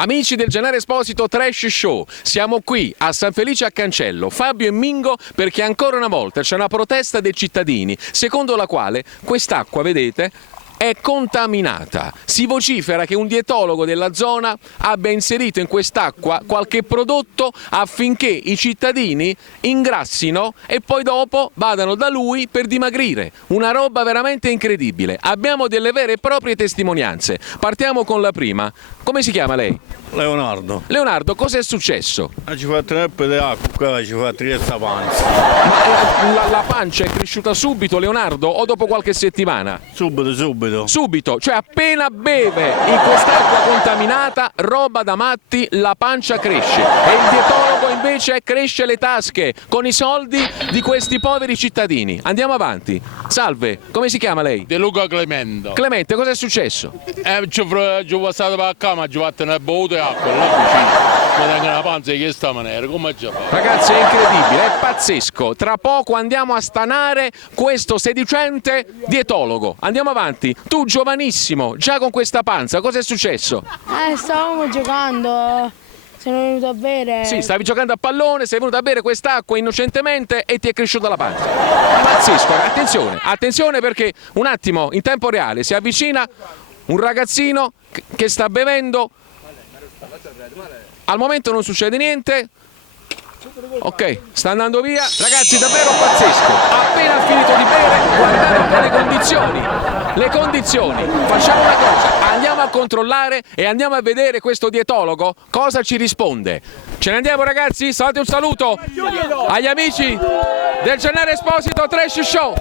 Amici del Gennaro Esposito Trash Show, siamo qui a San Felice a Cancello, Fabio e Mingo, perché ancora una volta c'è una protesta dei cittadini, secondo la quale quest'acqua, vedete, è contaminata. Si vocifera che un dietologo della zona abbia inserito in quest'acqua qualche prodotto affinché i cittadini ingrassino e poi dopo vadano da lui per dimagrire. Una roba veramente incredibile. Abbiamo delle vere e proprie testimonianze. Partiamo con la prima. Come si chiama lei? Leonardo. Leonardo, cosa è successo? Ci fa troppo di acqua, qua ci fa trista panza. Ma la pancia è cresciuta subito, Leonardo, o dopo qualche settimana? Subito. Subito, cioè appena beve in quest'acqua contaminata, roba da matti, la pancia cresce e il dietologo invece cresce le tasche con i soldi di questi poveri cittadini. Andiamo avanti. Salve, come si chiama lei? De Luca Clemente. Clemente, cosa è successo? Ci ho passato per qua, ma ci ho fatto una bevuta di acqua, là vicino. Mi tengo la panza di questa maniera, come ci fa? Ragazzi, è incredibile, è pazzesco. Tra poco andiamo a stanare questo sedicente dietologo. Andiamo avanti. Tu, giovanissimo, già con questa panza, cosa è successo? Stavamo giocando, sono venuto a bere. Sì, stavi giocando a pallone, sei venuto a bere quest'acqua innocentemente e ti è cresciuta la pancia. Pazzesco, attenzione perché un attimo, in tempo reale, si avvicina un ragazzino che sta bevendo. Al momento non succede niente. Ok, sta andando via. Ragazzi, davvero pazzesco. Appena finito di bere, guardate un po' le condizioni. Facciamo una cosa, andiamo a controllare e andiamo a vedere questo dietologo cosa ci risponde. Ce ne andiamo, ragazzi, salute un saluto agli amici del Gennaro Esposito Trash Show.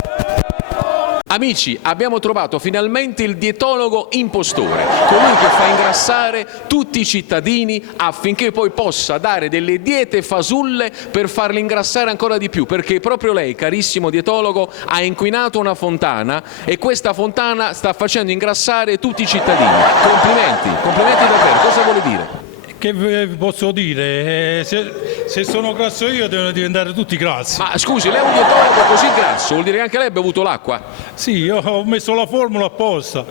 Amici, abbiamo trovato finalmente il dietologo impostore, colui che fa ingrassare tutti i cittadini affinché poi possa dare delle diete fasulle per farli ingrassare ancora di più, perché proprio lei, carissimo dietologo, ha inquinato una fontana e questa fontana sta facendo ingrassare tutti i cittadini. Complimenti davvero, cosa vuole dire? Che posso dire? Se sono grasso io devono diventare tutti grassi. Ma scusi, lei è un dietologo così grasso, vuol dire che anche lei ha bevuto l'acqua? Sì, io ho messo la formula apposta.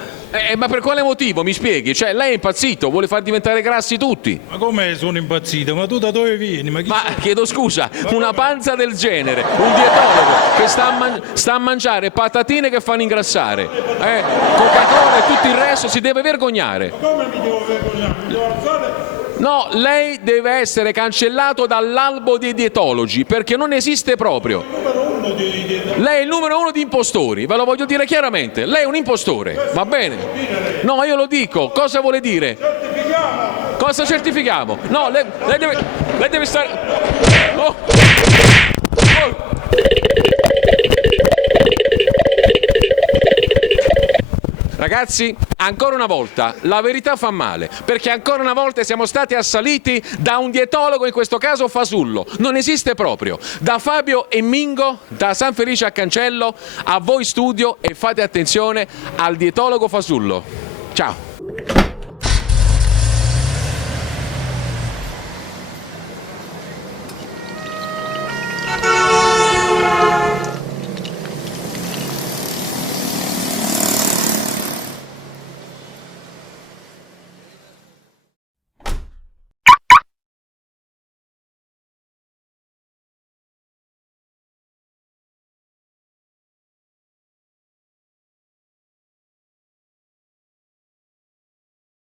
Ma per quale motivo? Mi spieghi? Cioè, lei è impazzito, vuole far diventare grassi tutti? Ma come sono impazzito? Ma tu da dove vieni? Ma chiedo scusa, una panza del genere, un dietologo che sta a mangiare patatine che fanno ingrassare, Coca-Cola e tutto il resto, si deve vergognare. Ma come mi devo vergognare? Mi devo alzare? No, lei deve essere cancellato dall'albo dei dietologi, perché non esiste proprio. Lei è il numero uno di impostori, ve lo voglio dire chiaramente. Lei è un impostore, va bene? No, io lo dico, cosa vuole dire? Certifichiamo! Cosa certifichiamo? No, lei deve stare... Oh. Ragazzi, ancora una volta, la verità fa male, perché ancora una volta siamo stati assaliti da un dietologo, in questo caso fasullo. Non esiste proprio. Da Fabio e Mingo, da San Felice a Cancello, a voi studio e fate attenzione al dietologo fasullo. Ciao.